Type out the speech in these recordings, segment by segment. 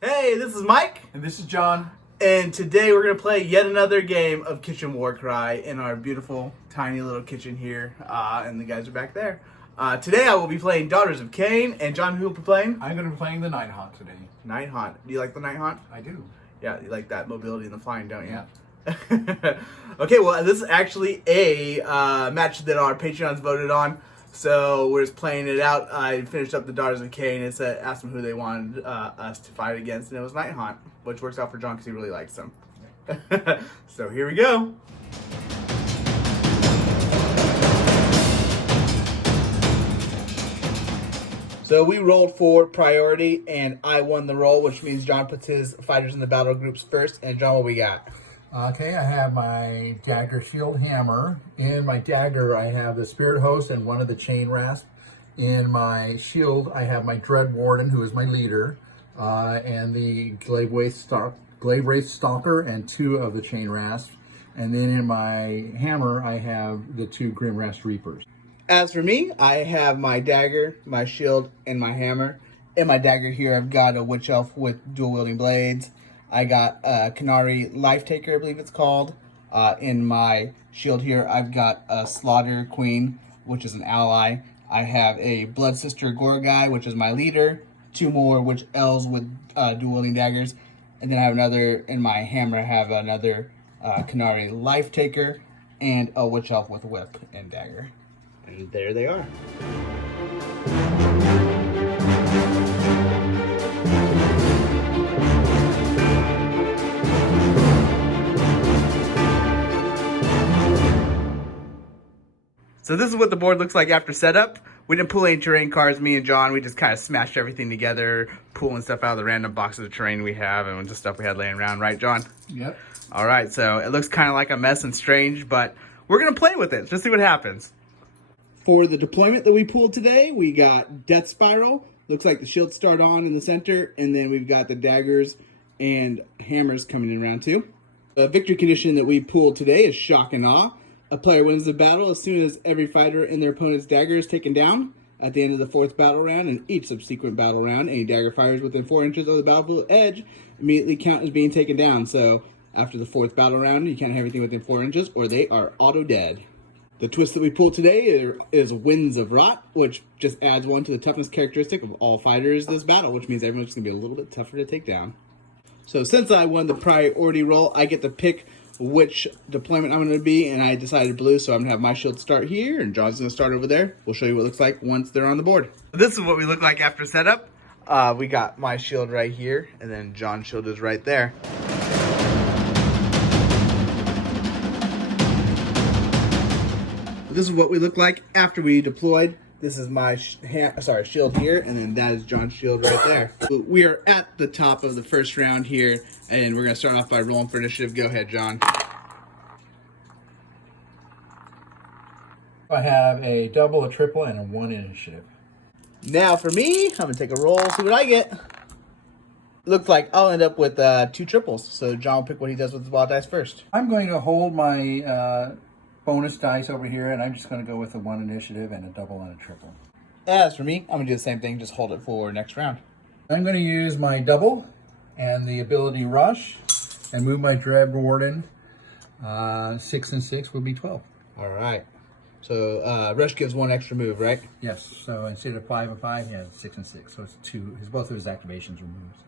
Hey, this is Mike. And this is John. And today we're going to play yet another game of Kitchen WARCRY in our beautiful, tiny little kitchen here. And the guys are back there. Today I will be playing Daughters of Khaine. And John, who will be playing? I'm going to be playing the Nighthaunt today. Nighthaunt. Do you like the Nighthaunt? I do. Yeah, you like that mobility and the flying, don't you? Yeah. Okay, well, this is actually a match that our Patreons voted on. So we're just playing it out. I finished up the Daughters of Khaine and asked them who they wanted us to fight against, and it was Nighthaunt, which works out for John because he really likes them. So here we go. So we rolled for priority, and I won the roll, which means John puts his fighters in the battle groups first. And John, what we got? Okay, I have my Dagger Shield Hammer. In my Dagger, I have the Spirit Host and one of the Chain Rasp. In my Shield, I have my Dreadwarden, who is my leader, and the Glaivewraith Stalker and two of the Chain Rasp. And then in my Hammer, I have the two Grimghast Reapers. As for me, I have my Dagger, my Shield, and my Hammer. In my Dagger here, I've got a Witch Elf with dual-wielding blades. I got a Khaine Lifetaker, I believe it's called. In my shield here, I've got a Slughter Queen, which is an ally. I have a Blood Sister Gorgai, which is my leader. Two more Witch Elves with dual-wielding daggers. And then I have another, in my hammer, I have another Khaine Lifetaker and a Witch Elf with whip and dagger. And there they are. So this is what the board looks like after setup. We didn't pull any terrain cards, me and John. We just kind of smashed everything together, pulling stuff out of the random boxes of terrain we have and just stuff we had laying around, right, John? Yep. All right, so it looks kind of like a mess and strange, but we're going to play with it. Just see what happens. For the deployment that we pulled today, we got Death Spiral. Looks like the shields start on in the center, and then we've got the daggers and hammers coming in round two. The victory condition that we pulled today is Shock and Awe. A player wins the battle as soon as every fighter in their opponent's dagger is taken down. At the end of the fourth battle round and each subsequent battle round, any dagger fires within 4 inches of the battlefield edge immediately count as being taken down. So after the fourth battle round, you can't have anything within 4 inches or they are auto-dead. The twist that we pulled today is Winds of Rot, which just adds 1 to the toughness characteristic of all fighters this battle, which means everyone's just going to be a little bit tougher to take down. So since I won the priority roll, I get to pick which deployment I'm going to be, and I decided blue, so I'm going to have my shield start here, and John's going to start over there. We'll show you what it looks like once they're on the board. This is what we look like after setup. We got my shield right here, and then John's shield is right there. This is what we look like after we deployed. This is my shield here, and then that is John's shield right there. We are at the top of the first round here, and we're going to start off by rolling for initiative. Go ahead, John. I have a double, a triple, and a 1 initiative. Now for me, I'm going to take a roll, see what I get. Looks like I'll end up with 2 triples, so John will pick what he does with his wild dice first. I'm going to hold my bonus dice over here, and I'm just going to go with a 1 initiative and a double and a triple. As for me, I'm going to do the same thing, just hold it for next round. I'm going to use my double and the ability Rush and move my Dreadwarden. 6 and 6 would be 12. All right. So Rush gives 1 extra move, right? Yes. So instead of 5 and 5, he has 6 and 6. So it's 2. Both of his activations are moves.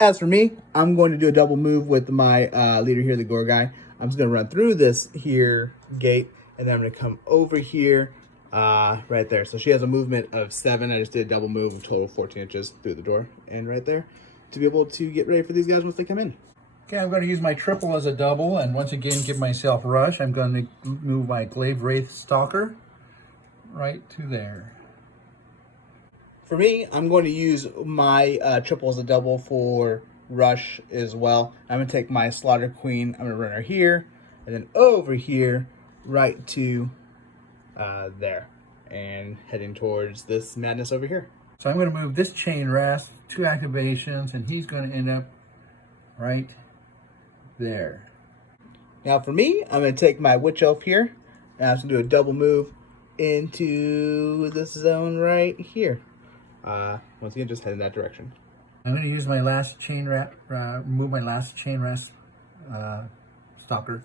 As for me, I'm going to do a double move with my leader here, the Gorgai. I'm just going to run through this here gate, and then I'm going to come over here right there. So she has a movement of 7. I just did a double move of total 14 inches through the door and right there to be able to get ready for these guys once they come in. Okay, I'm going to use my triple as a double, and once again give myself Rush. I'm going to move my Glaivewraith Stalker right to there. For me, I'm going to use my triple as a double for Rush as well. I'm going to take my Slughter Queen. I'm going to run her here, and then over here, right to there, and heading towards this madness over here. So I'm going to move this Chain Rasp, 2 activations, and he's going to end up right there. Now for me, I'm going to take my Witch Elf here, and I'm going to do a double move into this zone right here. Once again, just head in that direction. I'm going to use my last chain rasp, move my last chain rasp, stalker,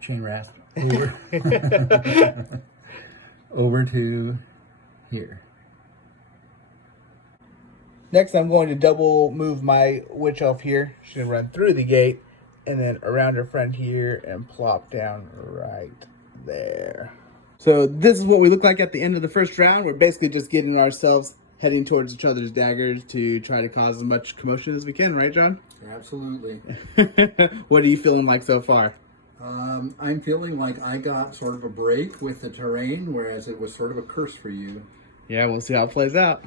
chain rasp, over, over to here. Next, I'm going to double move my witch elf here. She's going to run through the gate and then around her friend here and plop down right there. So this is what we look like at the end of the first round. We're basically just getting ourselves heading towards each other's daggers to try to cause as much commotion as we can, right, John? Absolutely. What are you feeling like so far? I'm feeling like I got sort of a break with the terrain, whereas it was sort of a curse for you. Yeah, we'll see how it plays out.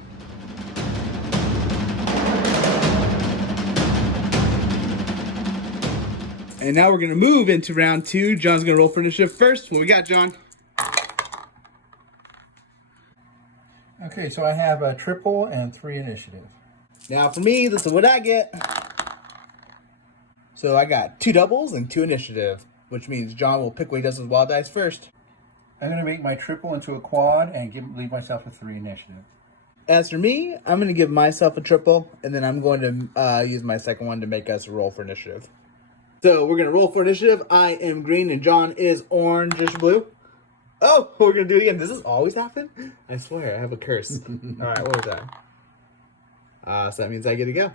And now we're going to move into round 2. John's going to roll for initiative first. What we got, John? Okay, so I have a triple and 3 initiative. Now for me, this is what I get. So I got 2 doubles and 2 initiative, which means John will pick what he does with wild dice first. I'm going to make my triple into a quad and leave myself with 3 initiative. As for me, I'm going to give myself a triple, and then I'm going to use my second one to make us roll for initiative. So we're going to roll for initiative. I am green and John is orange-ish blue. Oh, we're going to do it again. Does this always happen? I swear, I have a curse. All right, what was that? So that means I get to go.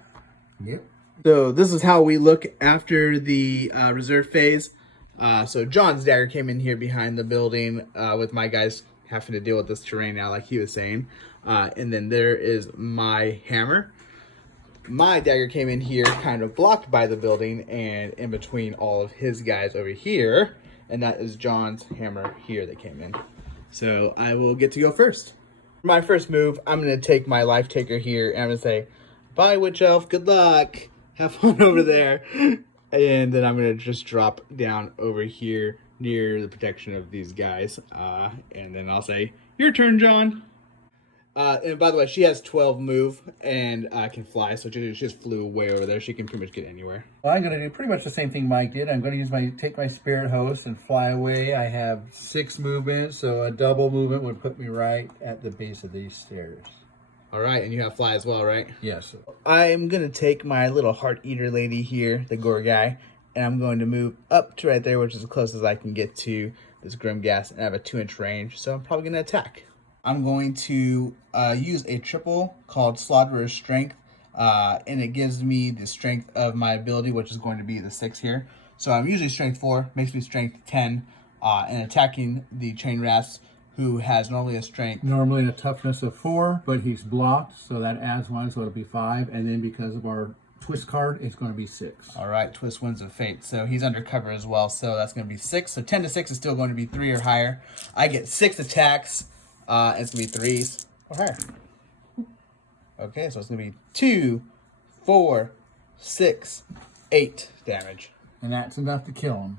Yep. So this is how we look after the reserve phase. So John's dagger came in here behind the building with my guys having to deal with this terrain now, like he was saying. And then there is my hammer. My dagger came in here kind of blocked by the building and in between all of his guys over here. And that is John's hammer here that came in. So I will get to go first. For my first move, I'm going to take my Lifetaker here and I'm going to say, bye, Witch Elf, good luck. Have fun over there. And then I'm going to just drop down over here near the protection of these guys. And then I'll say, your turn, John. And by the way, she has 12 move and can fly, so she just flew way over there. She can pretty much get anywhere. Well, I'm going to do pretty much the same thing Mike did. I'm going to take my spirit host and fly away. I have 6 movement, so a double movement would put me right at the base of these stairs. All right, and you have fly as well, right? Yes. I am going to take my little heart eater lady here, the Gorgai, and I'm going to move up to right there, which is as close as I can get to this Grimghast, and I have a 2-inch range, so I'm probably going to attack. I'm going to use a triple called Slughter's Strength, and it gives me the strength of my ability, which is going to be the 6 here. So I'm usually strength 4, makes me strength 10, and attacking the Chain Rasp, who has normally a strength. Normally a toughness of 4, but he's blocked, so that adds 1, so it'll be 5. And then because of our twist card, it's going to be 6. All right, Twist Winds of Fate. So he's undercover as well, so that's going to be 6. So 10 to 6 is still going to be 3 or higher. I get 6 attacks. And it's going to be 3s or higher. Okay, so it's going to be 2, 4, 6, 8 damage. And that's enough to kill him.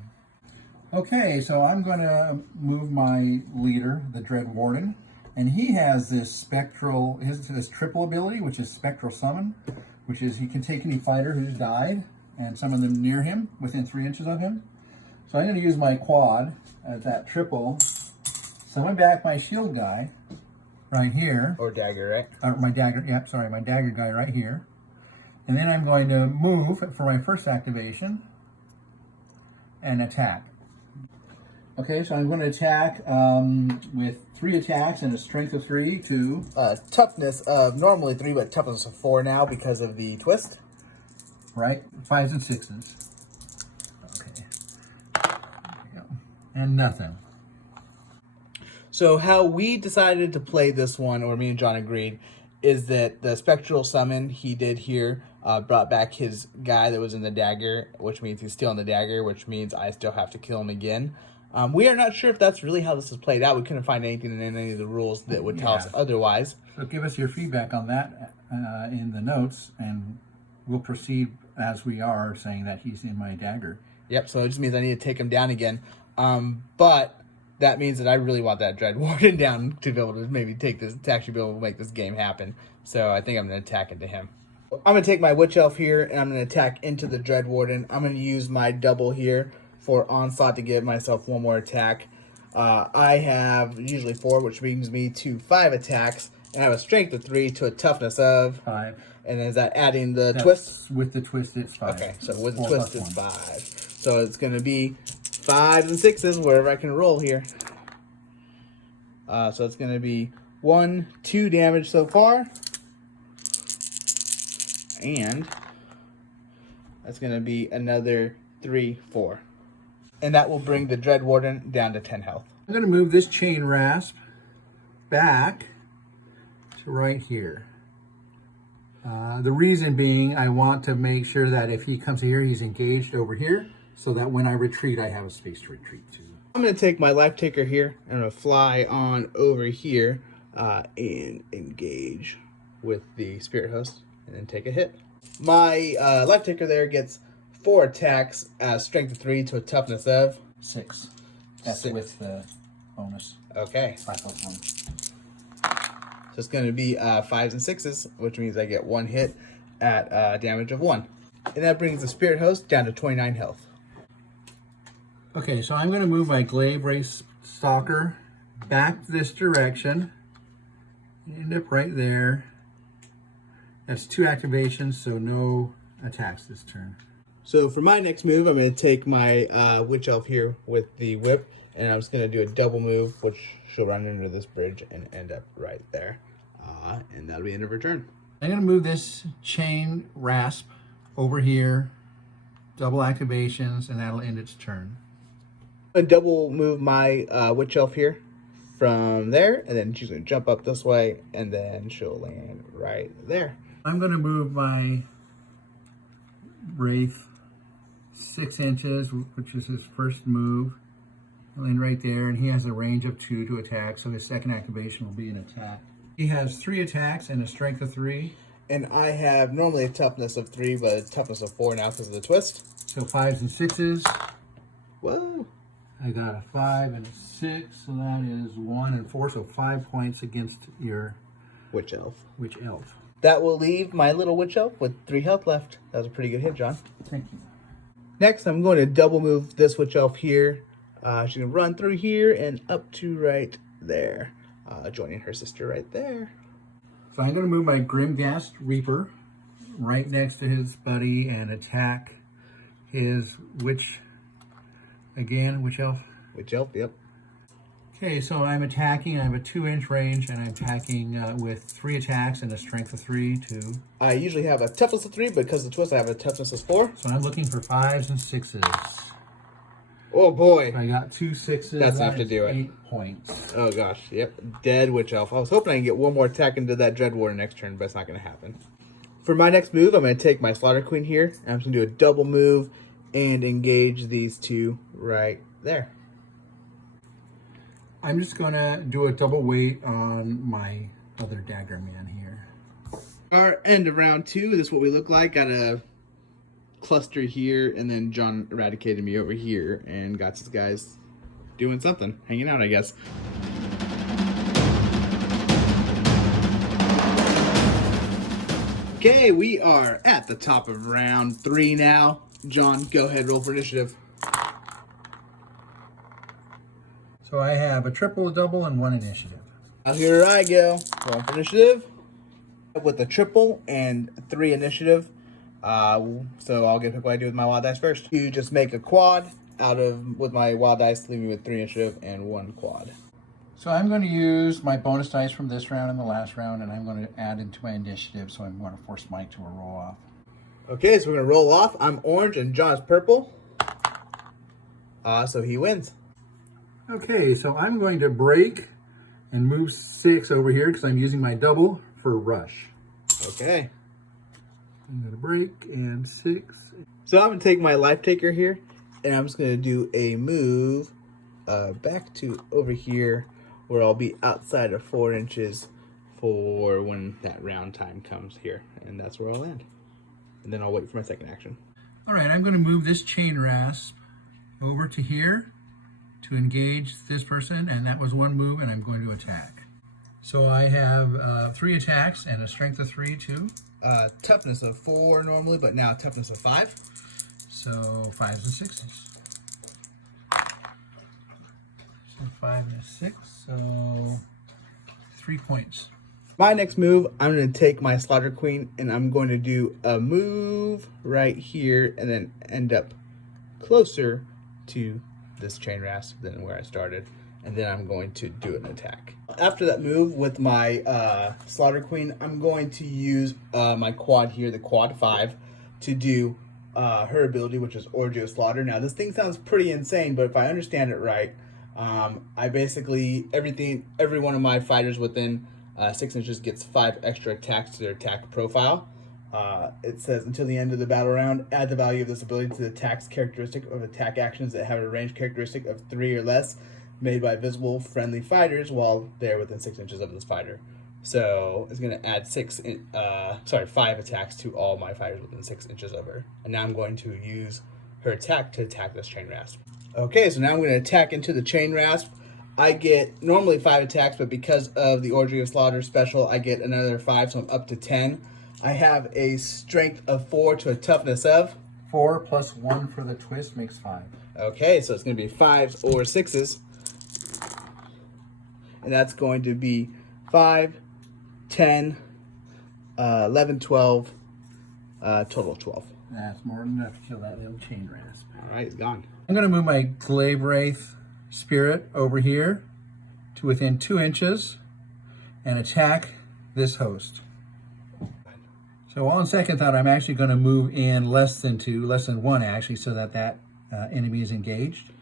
Okay, so I'm going to move my leader, the Dreadwarden. And he has this spectral, this triple ability, which is Spectral Summon. Which is he can take any fighter who's died and summon them near him, within 3 inches of him. So I'm going to use my quad as that triple. Summon back my shield guy right here. Or dagger, right? My dagger, yep, sorry, my dagger guy right here. And then I'm going to move for my first activation and attack. Okay, so I'm going to attack with 3 attacks and a strength of 3 to... toughness of normally 3, but toughness of 4 now because of the twist. Right, 5s and 6s. Okay. There we go. And nothing. So how we decided to play this one, or me and John agreed, is that the Spectral Summon he did here brought back his guy that was in the dagger, which means he's still in the dagger, which means I still have to kill him again. We are not sure if that's really how this is played out. We couldn't find anything in any of the rules that would tell us otherwise. So give us your feedback on that in the notes, and we'll proceed as we are, saying that he's in my dagger. Yep, so it just means I need to take him down again. But that means that I really want that Dreadwarden down to be able to maybe take this, to actually be able to make this game happen. So I think I'm going to attack into him. I'm going to take my Witch Elf here, and I'm going to attack into the Dreadwarden. I'm going to use my double here for Onslaught to give myself 1 more attack. I have usually 4, which brings me to 5 attacks, And I have a strength of 3 to a toughness of 5. And is that adding the That's twist? With the twist, it's 5. Okay, so with the 4 twist, plus it's 1. 5. So it's going to be 5s and 6s wherever I can roll here. So it's going to be 1, 2 damage so far. And that's going to be another 3, 4. And that will bring the Dreadwarden down to 10 health. I'm going to move this chain rasp back to right here. The reason being, I want to make sure that if he comes here, he's engaged over here, so that when I retreat, I have a space to retreat to. I'm going to take my Lifetaker here. I'm going to fly on over here and engage with the Spirit Host and then take a hit. My Lifetaker there gets 4 attacks, strength of 3 to a toughness of 6. That's 6. with the bonus. Okay. 5 plus 1. So it's going to be 5s and 6s, which means I get 1 hit at damage of 1. And that brings the Spirit Host down to 29 health. Okay, so I'm going to move my Glaivewraith Stalker back this direction. End up right there. That's 2 activations, so no attacks this turn. So for my next move, I'm going to take my Witch Elf here with the whip, and I'm just going to do a double move, which she'll run under this bridge and end up right there. And that'll be end of her turn. I'm going to move this chain rasp over here, double activations, and that'll end its turn. I'm going to double move my Witch Elf here from there, and then she's going to jump up this way, and then she'll land right there. I'm going to move my Wraith 6 inches, which is his first move. He'll land right there, and he has a range of 2 to attack, so his second activation will be an attack. He has 3 attacks and a strength of 3. And I have normally a toughness of 3, but a toughness of 4 now because of the twist. So 5s and 6s. Whoa. I got a 5 and a 6, so that is 1 and 4, so 5 points against your Witch Elf. Witch Elf. That will leave my little Witch Elf with 3 health left. That was a pretty good hit, John. Thank you. Next, I'm going to double move this Witch Elf here. She's going to run through here and up to right there. Joining her sister right there. So I'm going to move my Grimghast Reaper right next to his buddy and attack his Witch Elf. Witch Elf, yep. Okay, so I'm attacking. I have a 2-inch range, and I'm attacking with 3 attacks and a strength of 3, 2. I usually have a toughness of 3, but because of the twist, I have a toughness of 4. So I'm looking for 5s and 6s. Oh boy. I got 2 6s. That's enough to do it. 8 points. Oh gosh, yep. Dead Witch Elf. I was hoping I can get one more attack into that Dreadwarden next turn, but it's not going to happen. For my next move, I'm going to take my Slughter Queen here. And I'm going to do a double move and engage these 2 right there. I'm just going to do a double weight on my other Dagger man here. Our end of round 2, this is what we look like. Got a cluster here, and then John eradicated me over here and got his guys doing something, hanging out, I guess. Okay, we are at the top of round 3 now. John, go ahead, roll for initiative. So I have a triple, a double, and 1 initiative. Here I go. Roll for initiative. With a triple and 3 initiative. So I'll get to pick what I do with my wild dice first. You just make a quad with my wild dice, leave me with 3 initiative and 1 quad. So I'm going to use my bonus dice from this round and the last round, and I'm going to add into my initiative, so I'm going to force Mike to a roll off. Okay, so we're going to roll off. I'm orange and John is purple. So he wins. Okay, so I'm going to break and move 6 over here because I'm using my double for rush. Okay. I'm going to break and 6. So I'm going to take my Lifetaker here, and I'm just going to do a move back to over here where I'll be outside of 4 inches for when that round time comes here. And that's where I'll land. And then I'll wait for my second action. All right, I'm going to move this chain rasp over to here to engage this person, and that was 1 move, and I'm going to attack. So I have 3 attacks and a strength of 3, 2. Toughness of 4 normally, but now toughness of 5. So 5s and 6s. So 5 and a 6, so 3 points. My next move, I'm going to take my Slughter Queen and I'm going to do a move right here and then end up closer to this Chain Rasp than where I started. And then I'm going to do an attack. After that move with my Slughter Queen, I'm going to use my quad here, the quad 5, to do her ability, which is Orgy of Slaughter. Now, this thing sounds pretty insane, but if I understand it right, I basically, every one of my fighters within 6 inches gets 5 extra attacks to their attack profile. It says, until the end of the battle round, add the value of this ability to the attack's characteristic of attack actions that have a range characteristic of 3 or less made by visible friendly fighters while they're within 6 inches of this fighter. So it's going to add 5 attacks to all my fighters within 6 inches of her. And now I'm going to use her attack to attack this Chain Rasp. Okay, so now I'm going to attack into the Chain Rasp. I get normally 5 attacks, but because of the Orgy of Slaughter special, I get another 5, so I'm up to 10. I have a strength of 4 to a toughness of 4 plus 1 for the twist makes 5. Okay, so it's going to be 5s or 6s. And that's going to be 5, 10, 11, 12, total of 12. That's more than enough to kill that little Chain Rasp. All right, it's gone. I'm going to move my Glaivewraith Spirit over here to within 2 inches and attack this host. So on second thought, I'm actually going to move in less than 1 actually, so that enemy is engaged.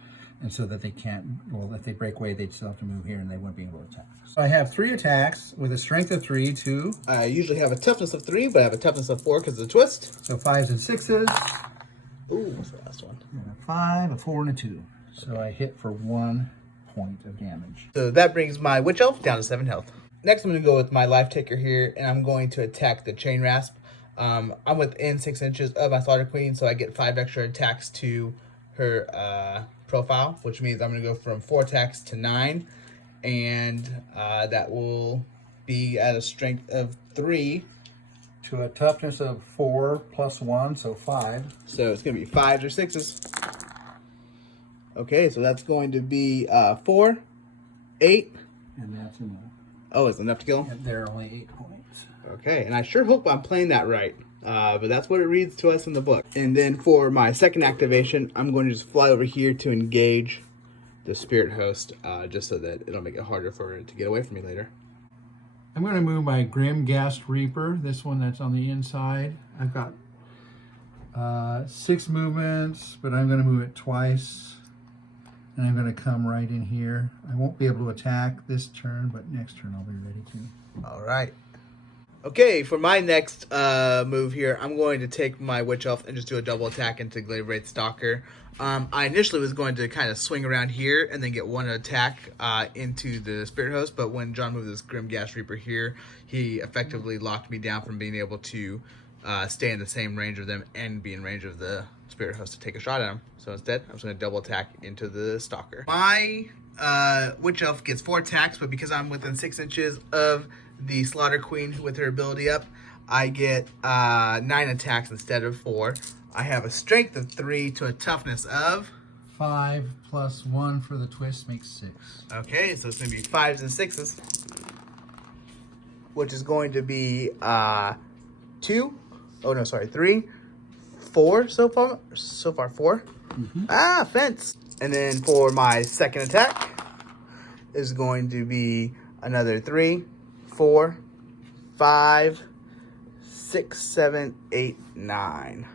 And so that they can't, well, if they break away, they'd still have to move here and they wouldn't be able to attack. So I have 3 attacks with a strength of 3 to... I usually have a toughness of 3, but I have a toughness of 4 because of the twist. So 5s and 6s. Ooh, what's the last one? And a 5, a 4, and a 2. So I hit for 1 point of damage. So that brings my Witch Elf down to 7 health. Next, I'm going to go with my Lifetaker here, and I'm going to attack the Chain Rasp. I'm within 6 inches of my Slughter Queen, so I get 5 extra attacks to her profile, which means I'm going to go from 4 attacks to 9, and that will be at a strength of 3 to a toughness of 4 plus 1, so 5. So it's going to be 5s or 6s. Okay, so that's going to be 4, 8. And that's enough. Oh, it's enough to kill him? And there are only 8 points. Okay, and I sure hope I'm playing that right. But that's what it reads to us in the book. And then for my second activation, I'm going to just fly over here to engage the Spirit Host, just so that it'll make it harder for it to get away from me later. I'm going to move my Grimghast Reaper, this one that's on the inside. I've got 6 movements, but I'm going to move it twice. And I'm going to come right in here. I won't be able to attack this turn, but next turn I'll be ready to. All right. Okay, for my next move here, I'm going to take my Witch Elf and just do a double attack into Glaivewraith Stalker. I initially was going to kind of swing around here and then get 1 attack into the Spirit Host, but when John moved this Grimghast Reaper here, he effectively locked me down from being able to stay in the same range of them and be in range of the Spirit Host to take a shot at him. So instead, I'm just going to double attack into the Stalker. My Witch Elf gets 4 attacks, but because I'm within 6 inches of the Slughter Queen with her ability up, I get 9 attacks instead of 4. I have a strength of 3 to a toughness of 5 plus 1 for the twist makes 6. Okay, so it's going to be 5s and 6s, which is going to be 3, 4 so far. 4. Fence. And then for my second attack is going to be another 3, 4, 5, 6, 7, 8, 9.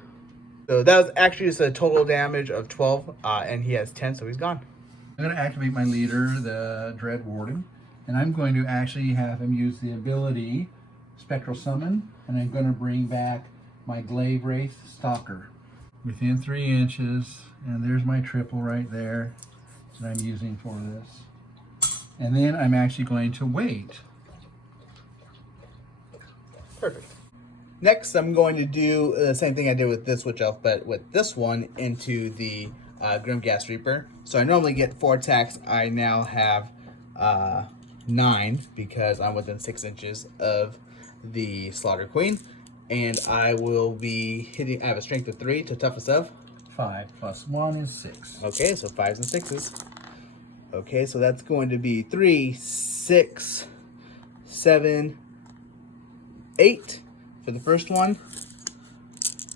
So that was actually just a total damage of 12, and he has 10, so he's gone. I'm going to activate my leader, the Dreadwarden, and I'm going to actually have him use the ability Spectral Summon, and I'm going to bring back my Glaivewraith Stalker within 3 inches, and there's my triple right there that I'm using for this. And then I'm actually going to wait. Perfect. Next, I'm going to do the same thing I did with this Witch Elf, but with this one into the Grimghast Reaper. So I normally get 4 attacks. I now have 9 because I'm within 6 inches of the Slughter Queen. And I will be hitting, I have a strength of 3 to toughness of 5 plus 1 is 6. Okay, so 5s and 6s. Okay, so that's going to be 3, 6, 7, 8 for the first one.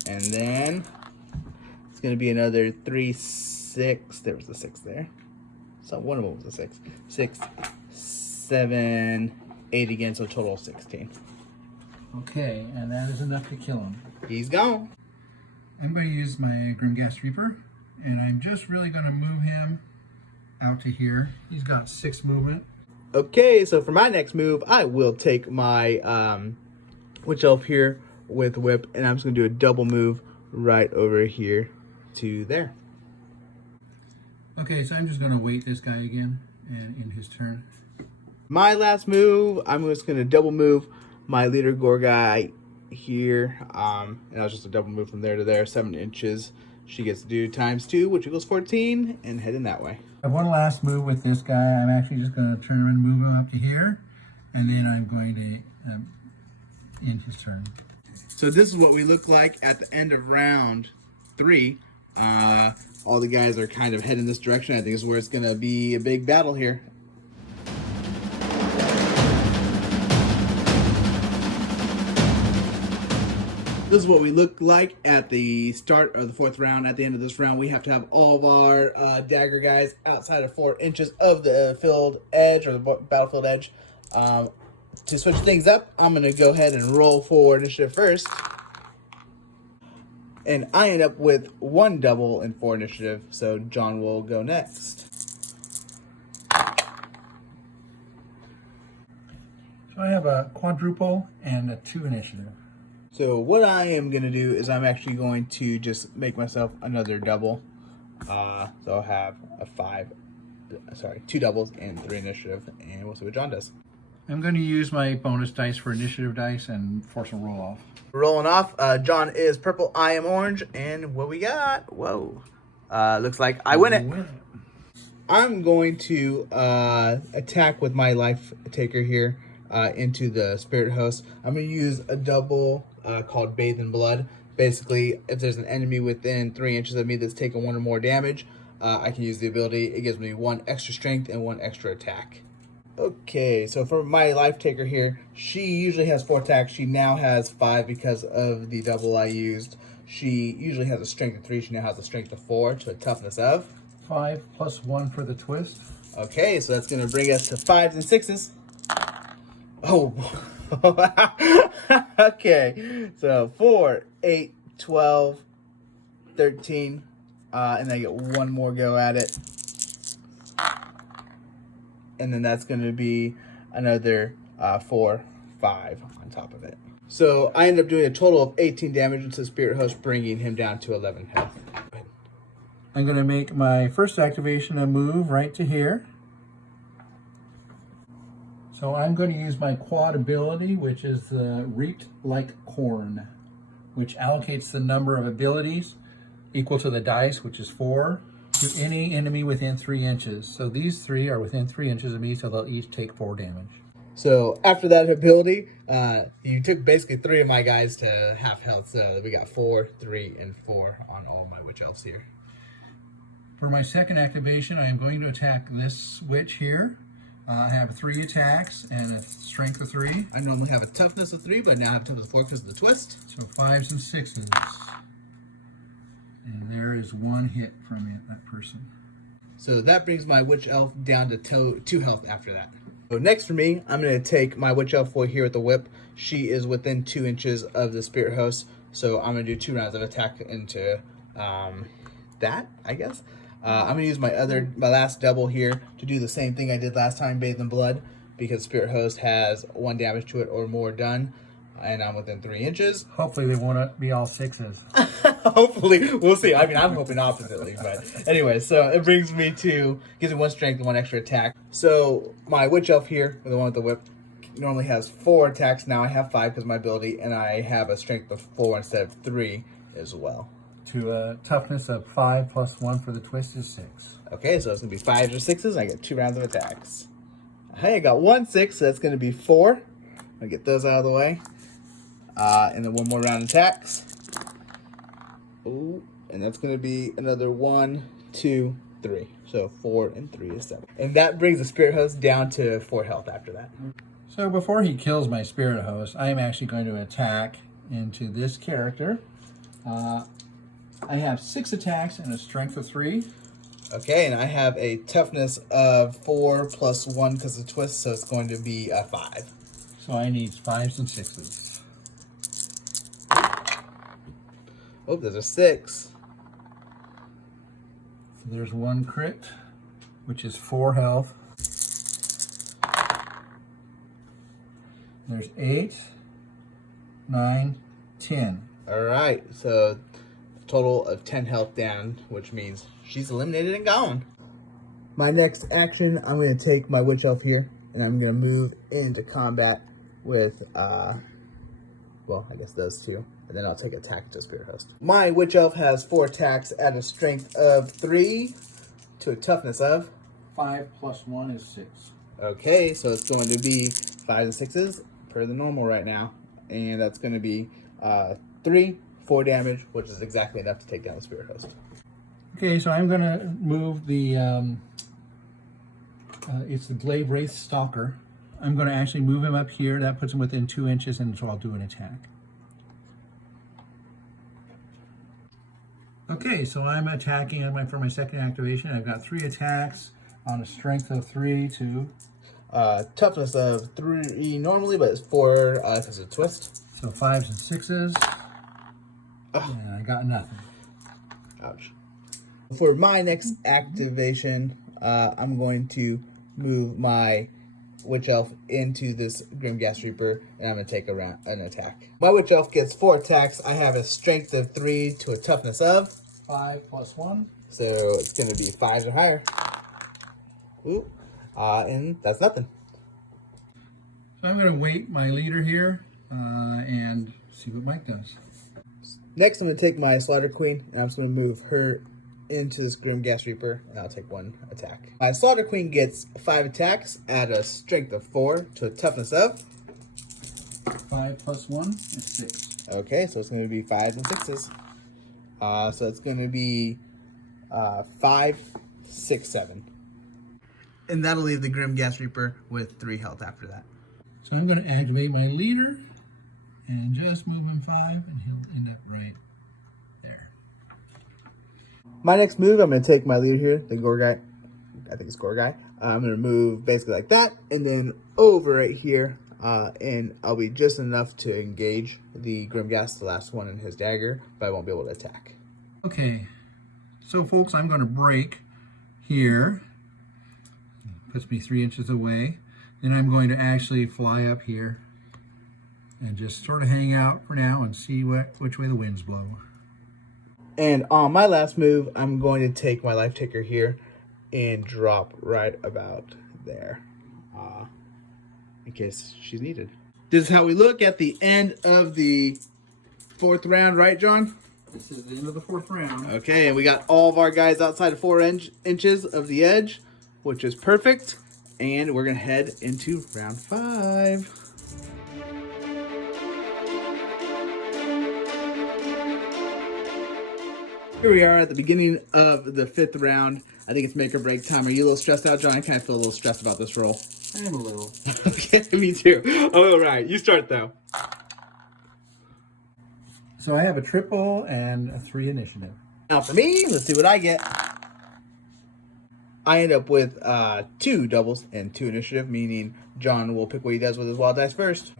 And then it's going to be another 3, 6. There was a 6 there. So one of them was a 6. 6, 7, 8 again, so total of 16. Okay, and that is enough to kill him. He's gone. I'm going to use my Grimghast Reaper, and I'm just really going to move him out to here. He's got 6 movement. Okay, so for my next move, I will take my Witch Elf here with Whip, and I'm just going to do a double move right over here to there. Okay, so I'm just going to wait this guy again, and in his turn. My last move, I'm just going to double move my leader Gorgai here, and that's just a double move from there to there, 7 inches. She gets to do ×2, which equals 14, and head in that way. I have one last move with this guy. I'm actually just going to turn him and move him up to here, and then I'm going to end his turn. So this is what we look like at the end of round 3. All the guys are kind of heading this direction. I think this is where it's going to be a big battle here. This is what we look like at the start of the 4th round. At the end of this round, we have to have all of our dagger guys outside of 4 inches of the field edge, or the battlefield edge. To switch things up, I'm going to go ahead and roll for initiative first. And I end up with 1 double in 4 initiative, so John will go next. So I have a quadruple and a 2 initiative. So what I am going to do is I'm actually going to just make myself another double. So I'll have a 2 doubles and 3 initiative, and we'll see what John does. I'm going to use my bonus dice for initiative dice and force a roll off. Rolling off, John is purple, I am orange, and what we got? Whoa. Looks like I win it. I'm going to attack with my Lifetaker here into the Spirit Host. I'm going to use a double called Bathe in Blood. Basically, if there's an enemy within 3 inches of me that's taken 1 or more damage, I can use the ability. It gives me 1 extra strength and 1 extra attack. Okay, so for my Lifetaker here, she usually has 4 attacks. She now has 5 because of the double I used. She usually has a strength of 3. She now has a strength of 4 to a toughness of 5 plus 1 for the twist. Okay, so that's going to bring us to 5s and 6s. Oh, okay. So 4, 8, 12, 13, and I get 1 more go at it. And then that's going to be another 4, 5 on top of it. So I end up doing a total of 18 damage into the Spirit Host, bringing him down to 11 health. I'm going to make my first activation a move right to here. So I'm going to use my quad ability, which is Reaped Like Corn, which allocates the number of abilities equal to the dice, which is 4, to any enemy within 3 inches. So these 3 are within 3 inches of me, so they'll each take 4 damage. So after that ability, you took basically 3 of my guys to half health. So we got 4, 3, and 4 on all my witch elves here. For my second activation, I am going to attack this witch here. I have 3 attacks and a strength of 3. I normally have a toughness of 3, but now I have a toughness of 4 because of the twist. So 5s and 6s. And there is 1 hit from that person. So that brings my witch elf down to 2 health after that. So next for me, I'm going to take my witch elf here with the whip. She is within 2 inches of the Spirit Host, so I'm going to do 2 rounds of attack into that, I guess. I'm going to use my last double here to do the same thing I did last time, Bathe in Blood, because Spirit Host has 1 damage to it or more done, and I'm within 3 inches. Hopefully they won't be all 6s. Hopefully, we'll see. I mean, I'm hoping oppositely, but anyway, so it brings me to, gives me 1 strength and 1 extra attack. So my witch elf here, the one with the whip, normally has 4 attacks. Now I have 5 because of my ability, and I have a strength of 4 instead of 3 as well. To a toughness of 5 plus 1 for the twist is 6. Okay, so it's going to be 5s or 6s. I get 2 rounds of attacks. Hey, I got 1 6, so that's going to be 4. I'm going to get those out of the way. And then 1 more round of attacks. Ooh, and that's going to be another 1, 2, 3. So 4 and 3 is 7. And that brings the Spirit Host down to 4 health after that. So before he kills my spirit host, I am actually going to attack into this character. I have 6 attacks and a strength of 3. Okay, and I have a toughness of 4 plus 1 because of twist, so it's going to be a 5. So I need 5s and 6s. Oh, there's a 6. So there's 1 crit, which is 4 health. There's 8, 9, 10. All right, so a total of 10 health down, which means she's eliminated and gone. My next action, I'm going to take my Witch Elf here, and I'm going to move into combat with, well, I guess those two, and then I'll take attack to Spirit Host. My Witch Elf has 4 attacks at a strength of 3 to a toughness of 5 plus 1 is 6. Okay, so it's going to be 5s and 6s per the normal right now, and that's going to be 3, 4 damage, which is exactly enough to take down the Spirit Host. Okay, so I'm going to move the, it's the Glaivewraith Stalker. I'm going to actually move him up here. That puts him within 2 inches, and so I'll do an attack. Okay, so I'm attacking for my second activation. I've got 3 attacks on a strength of 3 to... toughness of 3 normally, but it's 4 because of twist. So 5s and 6s. Oh. And I got nothing. Ouch. For my next activation, I'm going to move my Witch Elf into this Grimghast Reaper, and I'm going to take an attack. My Witch Elf gets 4 attacks. I have a strength of 3 to a toughness of 5 plus 1. So it's going to be 5s or higher. Ooh. And that's nothing. So I'm going to wait my leader here and see what Mike does. Next, I'm going to take my Slaughter Queen, and I'm just going to move her into this Grimghast Reaper, and I'll take 1 attack. My Slaughter Queen gets 5 attacks at a strength of 4 to a toughness of 5 plus 1 is 6. Okay, so it's going to be 5s and 6s. So it's going to be 5, 6, 7. And that'll leave the Grimghast Reaper with 3 health after that. So I'm going to activate my leader and just move him 5, and he'll end up right there. My next move, I'm going to take my leader here, the Gorgai. I think it's Gorgai. I'm going to move basically like that, and then over right here, and I'll be just enough to engage the Grimghast, the last one in his dagger, but I won't be able to attack. Okay, so folks, I'm going to break here. Puts me 3 inches away. Then I'm going to actually fly up here and just sort of hang out for now and see which way the winds blow. And on my last move, I'm going to take my Lifetaker here and drop right about there in case she's needed. This is how we look at the end of the 4th round, right, John? This is the end of the 4th round. Okay, and we got all of our guys outside of 4 inches of the edge, which is perfect. And we're going to head into round 5. Here we are at the beginning of the 5th round. I think it's make or break time. Are you a little stressed out, John? I kind of feel a little stressed about this roll. I am a little. Okay, me too. All right, you start though. So I have a triple and a 3 initiative. Now for me, let's see what I get. I end up with 2 doubles and 2 initiative, meaning John will pick what he does with his wild dice first.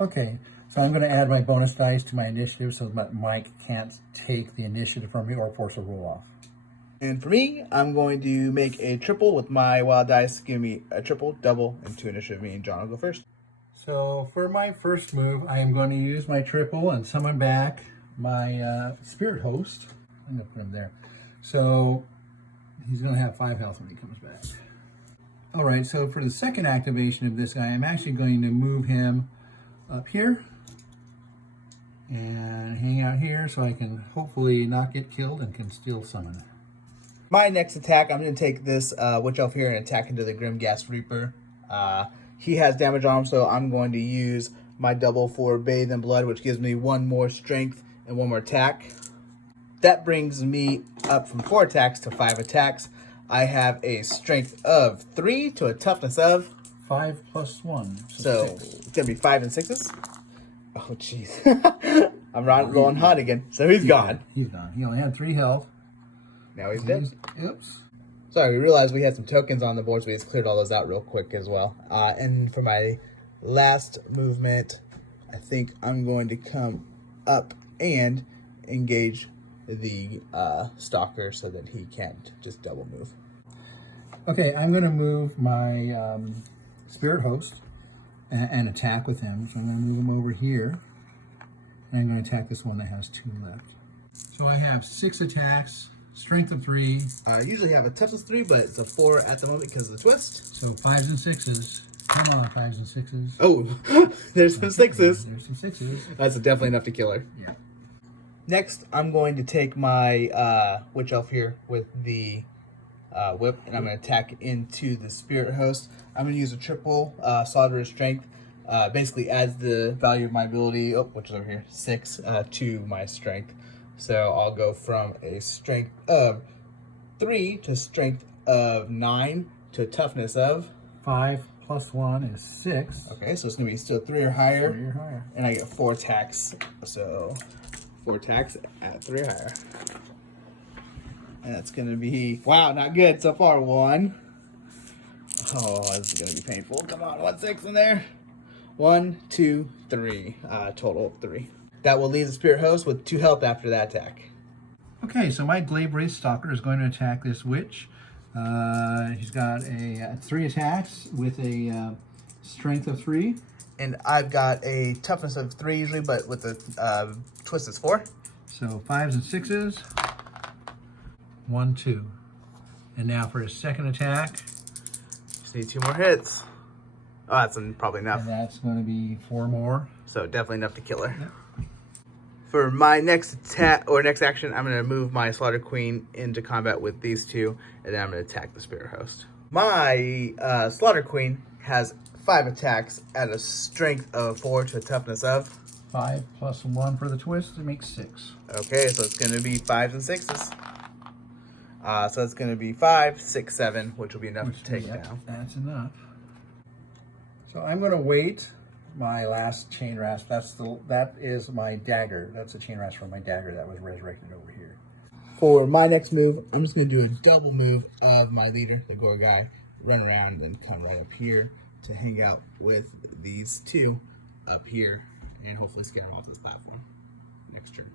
Okay, so I'm going to add my bonus dice to my initiative so that Mike can't take the initiative from me or force a roll off. And for me, I'm going to make a triple with my wild dice. Give me a triple, double, and 2 initiative, meaning John will go first. So for my first move, I am going to use my triple and summon back my spirit host. I'm going to put him there. So he's going to have 5 health when he comes back. All right, so for the second activation of this guy, I'm actually going to move him up here and hang out here so I can hopefully not get killed and can still summon. My next attack, I'm going to take this Witch Elf here and attack into the Grimghast Reaper. He has damage on him, so I'm going to use my double for Bathe in Blood, which gives me 1 more strength and 1 more attack. That brings me up from 4 attacks to 5 attacks. I have a strength of 3 to a toughness of 5 plus 1. So 6. it's gonna be 5 and 6s. Oh jeez, I'm rolling hot again. So he's gone. He's gone. He only had 3 health. Now he's dead. Oops. Sorry, we realized we had some tokens on the board, so we just cleared all those out real quick as well. And for my last movement, I think I'm going to come up and engage the Stalker so that he can't just double move. Okay, I'm going to move my Spirit Host and attack with him. So I'm going to move him over here. And I'm going to attack this one that has 2 left. So I have 6 attacks, strength of 3. I usually have a toughness 3, but it's a 4 at the moment because of the twist. So 5s and 6s. Come on, 5s and 6s. Oh, there's some 6s. There's some 6s. That's definitely enough to kill her. Yeah. Next, I'm going to take my Witch Elf here with the whip, and I'm going to attack into the Spirit Host. I'm going to use a triple Slaughterer's Strength. Basically adds the value of my ability, which is over here, 6 to my Strength. So I'll go from a Strength of 3 to Strength of 9 to a Toughness of 5 plus 1 is 6. Okay, so it's going to be still 3 or higher. 3 or higher. And I get 4 attacks. So 4 attacks at 3 or higher. And that's going to be, wow, not good so far. 1. Oh, this is going to be painful. Come on, 1 6 in there. 1, 2, 3. Total of 3. That will leave the Spirit Host with 2 health after that attack. Okay, so my Glaivewraith Stalker is going to attack this witch. He's got a 3 attacks with a strength of 3. And I've got a toughness of 3 usually, but with the twist it's 4. So 5s and 6s. 1, 2. And now for his second attack. Just need 2 more hits. Oh, that's probably enough. And that's going to be 4 more. So definitely enough to kill her. Yep. For my next attack or next action, I'm going to move my Slaughter Queen into combat with these 2, and then I'm going to attack the Spirit Host. My Slaughter Queen has 5 attacks at a strength of 4 to a toughness of 5 plus 1 for the twist, it makes 6. Okay, so it's going to be 5s and 6s. So it's going to be 5, 6, 7, which will be enough to take down. That's enough. So I'm going to wait my last Chain Rasp. That is my Dagger. That's a Chain Rasp from my Dagger that was resurrected over here. For my next move, I'm just going to do a double move of my leader, the Gorgai, run around and come right up here to hang out with these 2 up here and hopefully scare them off this platform next turn.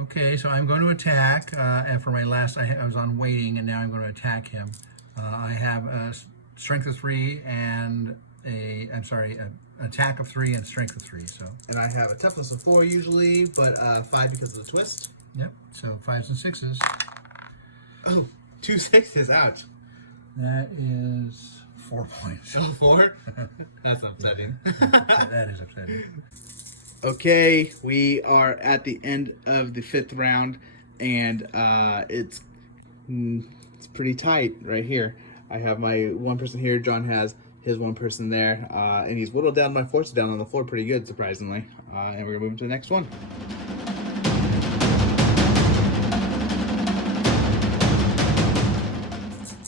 Okay, so I'm going to attack, and for my last, I was on waiting, and now I'm going to attack him. I have a strength of 3 and an attack of 3 and strength of 3. So. And I have a toughness of 4 usually, but 5 because of the twist. Yep. So 5s and 6s. Oh, 2 6s. Ouch. That is 4 points. Oh, 4? That's upsetting. That is upsetting. Okay, we are at the end of the 5th round, and it's pretty tight right here. I have my 1 person here. John has his 1 person there, and he's whittled down my forces down on the floor pretty good, surprisingly. And we're gonna move to the next one.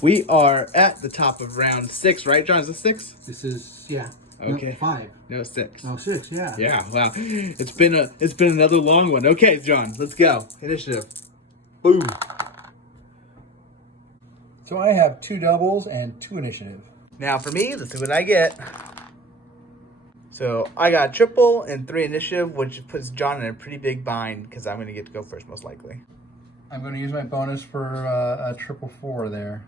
We are at the top of round 6, right, John? Is this 6? This is, yeah. Okay. No, 5. No, 6. Oh, 6, yeah. Yeah, wow. It's been another long one. Okay, John, let's go. Initiative. Boom. So I have 2 doubles and 2 initiative. Now for me, let's see what I get. So I got triple and 3 initiative, which puts John in a pretty big bind because I'm going to get to go first most likely. I'm going to use my bonus for a triple 4 there.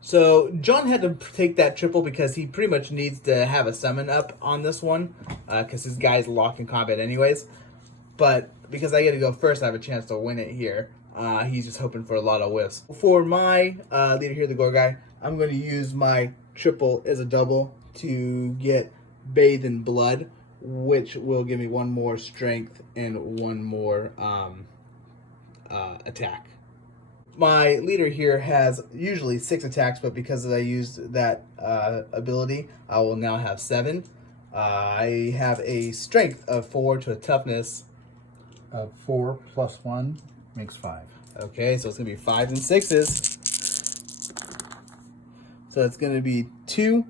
So John had to take that triple because he pretty much needs to have a summon up on this one because his guy's locked in combat anyways. But because I get to go first, I have a chance to win it here. He's just hoping for a lot of whiffs. For my leader here, the Gorgai, I'm going to use my triple as a double to get Bathe in Blood, which will give me 1 more strength and 1 more attack. My leader here has usually 6 attacks, but because I used that ability, I will now have 7. I have a strength of 4 to a toughness of 4 plus 1 makes 5. Okay, so it's going to be 5s and 6s. So it's going to be 2,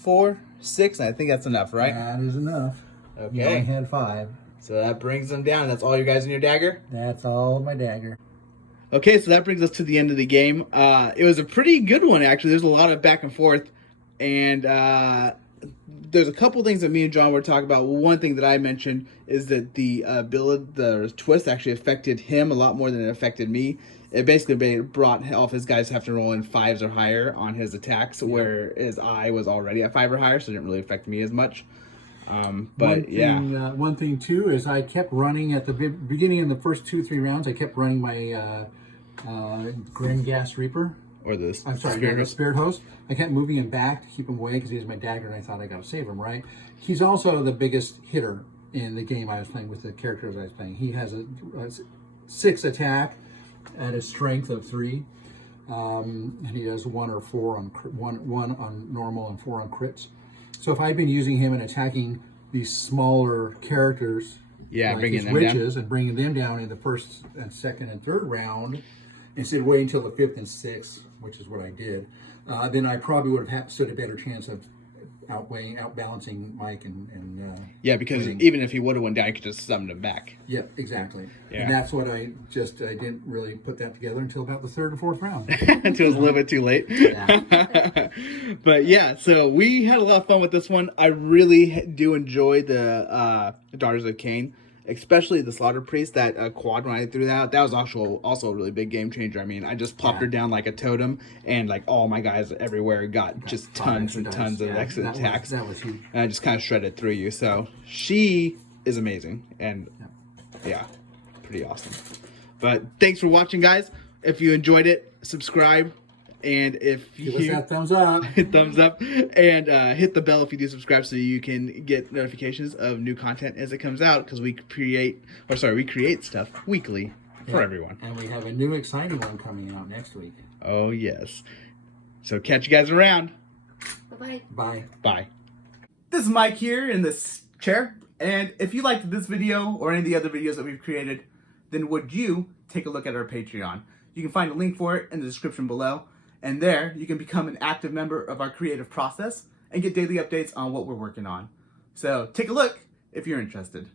4, 6, and I think that's enough, right? That is enough. Okay. You only had 5. So that brings them down. That's all you guys in your dagger? That's all of my dagger. Okay, so that brings us to the end of the game. It was a pretty good one, actually. There's a lot of back and forth, and there's a couple things that me and John were talking about. One thing that I mentioned is that the twist actually affected him a lot more than it affected me. It basically brought all of his guys have to roll in 5s or higher on his attacks, whereas I was already at 5 or higher, so it didn't really affect me as much. One thing too is I kept running at the beginning of the first 2-3 rounds. I kept running my Grimghast Reaper. Or the Spirit Host. I kept moving him back to keep him away because he was my dagger, and I thought I got to save him, right? He's also the biggest hitter in the game I was playing with the characters I was playing. He has a 6 attack at a strength of 3, and he does 1 or 4 on one on normal and 4 on crits. So if I'd been using him and attacking these smaller characters, like bringing them witches, down, and bringing them down in the first and second and third round, instead of waiting until the 5th and 6th, which is what I did, then I probably would have stood a better chance of outbalancing Mike and because winning. even if he would have went down, I could just summon him back. Yeah, exactly. Yeah. And that's what I didn't really put that together until about the 3rd or 4th round. Until it was a little bit too late. Yeah. But yeah, so we had a lot of fun with this one. I really do enjoy the Daughters of Khaine, especially the Slughter Priest, that quad when I threw that out. That was also a really big game changer. I mean, I just popped her down like a totem, and like all my guys everywhere got just tons and tons of extra attacks. That was huge. And I just kind of shredded through you. So she is amazing, and yeah, pretty awesome. But thanks for watching, guys. If you enjoyed it, subscribe. And if give us that thumbs up, thumbs up, and hit the bell if you do subscribe, so you can get notifications of new content as it comes out. Because we create stuff weekly for everyone. And we have a new exciting one coming out next week. Oh yes. So catch you guys around. Bye-bye. Bye. Bye. This is Mike here in this chair, and if you liked this video or any of the other videos that we've created, then would you take a look at our Patreon? You can find a link for it in the description below. And there, you can become an active member of our creative process and get daily updates on what we're working on. So take a look if you're interested.